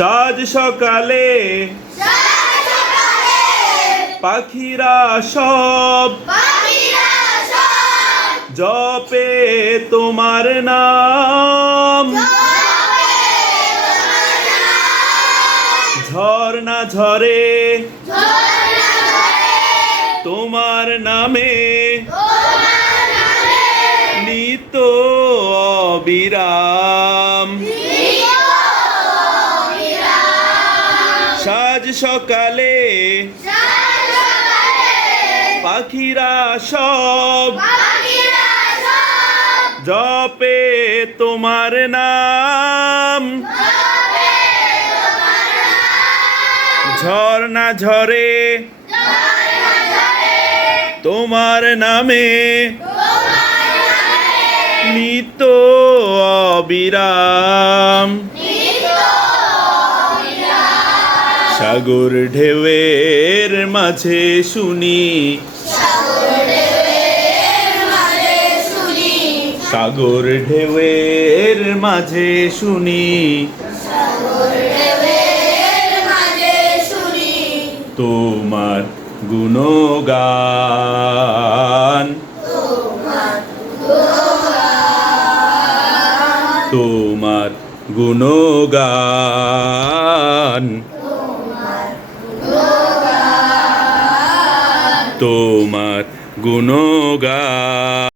সাজ সকালে পাখিরা সব জপে তোমার নাম। ঝর্ণা ঝরে তোমার নামে নিত অবিরাম। সাজ সকালে পাখিরা সব জপে তোমার নাম। ঝর্ণা ঝরে তোমার নামে নিত অবিরাম। সাগর ঢেউয়ের মাঝে শুনি, সাগর ঢেউয়ের মাঝে শুনি তোমার গুণগান। তোমার গুণগান, তোমার গুণগান।